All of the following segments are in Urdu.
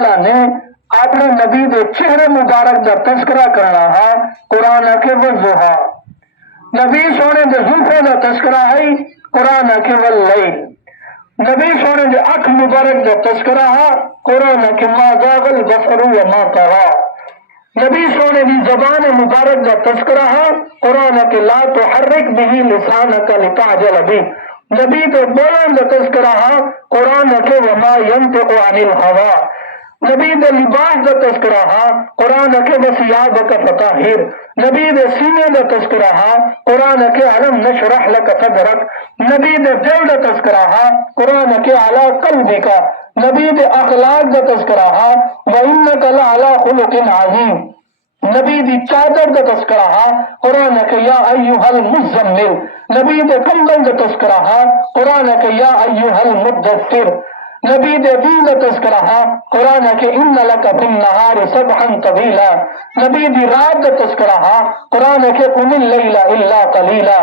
تعالی نے اپنے نبی دے چہرے مبارک دا تذکرہ کرنا ہے قرآن کے وضحا، نبی سونے دے زلفے دا تذکرہ ہے قرآن کے واللیل، نبی سونے دے اکھ مبارک دا تذکرہ ہے قرآن کے ما زاغ البصر وما طغى، نبی سونے دی زبان مبارک دا تذکرہ ہے قرآن کے لا تحرک به لسانک لتعجل به، نبی دے بولن دا تذکرہ ہے قرآن کے وما ينطق عن الهوى، نبی دے لباس دا تذکرہ ہے قرآن کے وثیابک فطہر، نبی دے سینے دا تذکرہ ہے قرآن کے علم نشرح لک صدرک، نبی دے دل دا تذکرہ ہے قرآن کے علی قلبک، نبی دے اخلاق دا تذکرہ ہے وانک لعلی خلق عظیم، نبی دی چادر دا تذکرہ ہے قرآن کے یا ایھا المزمل، نبی دے کمبل دا تذکرہ ہے قرآن کے یا ایھا المدثر، نبی دے دین دا تذکرہ ہے قرآن کے ان لک فی النہار سبحا طویلا، نبی دی رات دا تذکرہ ہے قرآن کے قم اللیل الا قلیلا،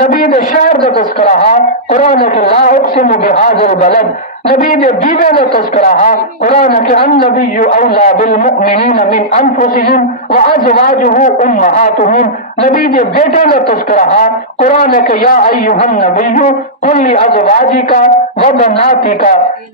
نبی دے شہر دا تذکرہ ہے قرآن کے لا اقسم بہذا البلد، نبی دے بیوے دا تذکرہ ہے قرآن کے النبی اولا بالمؤمنین من انفسہم وازواجہ امہاتہم، نبی دے بیٹے دا تذکرہ ہے قرآن کے یا ایھا النبی قل لازواجک وبناتک،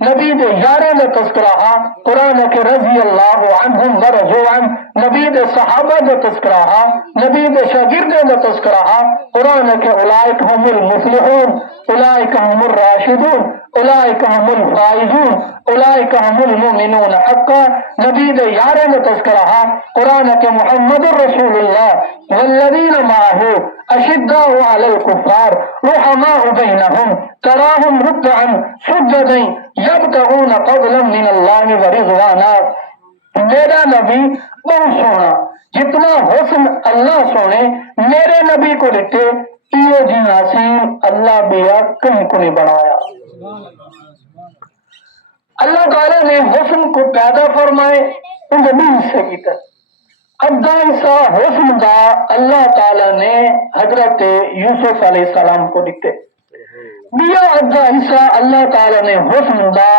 نبی دے یارے دا تذکرہ ہے قرآن کے رضی اللہ عنہم ورضوا عنہ، نبی دے صحابہ دا تذکرہ ہے، نبی دے شاگردے دا تذکرہ ہے قرآن کے اولئک هم المفلحون، اولئک هم الراشدون، اولئک هم الفائزون، اولئک هم المؤمنون حقا، نبی دے یارے دا تذکرہ ہے قرآن کے محمد رسول اللہ والذین معہ اشداء علی الکفار رحماء بینہم تراہم رکعا سجدا یبتغون فضلا من اللہ ورضوانا، میرا نبی بہت سونا، جتنا حسن اللہ سونے میرے نبی کو دیتے یہ جی ناسیم اللہ بیا کہیں کو نہیں بڑھایا۔ اللہ تعالیٰ نے حسن کو پیدا فرمائے ان دو حصے کی طرح، ادھا حصہ حسن دا اللہ تعالیٰ نے حضرت یوسف علیہ السلام کو دیتے، بیا ادھا حصہ اللہ تعالیٰ نے حسن دا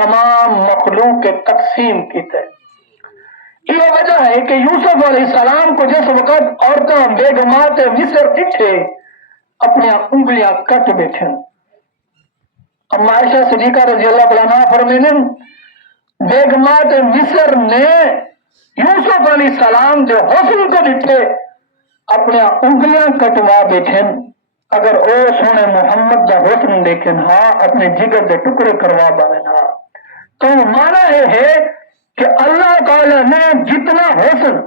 تمام مخلوق کے تقسیم کیتے۔ یہ وجہ ہے کہ یوسف علیہ السلام کو جس وقت عورتیں بیگمات مصر اٹھے اپنی انگلیاں کٹ بیٹھے، اما عائشہ صدیقہ رضی اللہ عنہا فرمینے بیگمات مصر نے یوسف علیہ السلام جو حسن کو ڈٹھے اپنی انگلیاں کٹوا بیٹھے، اگر او سونے محمد دا حسن دیکھیں ہاں اپنے جگر دے ٹکڑے کروا بارن ہاں، تو مانا یہ ہے کہ اللہ تعالیٰ نے جتنا حسن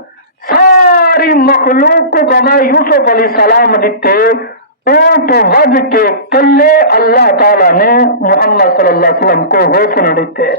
ساری مخلوق کو بنا یوسف علیہ السلام دیتے وہ تو ود کے کلے اللہ تعالیٰ نے محمد صلی اللہ علیہ وسلم کو حسن دیتے۔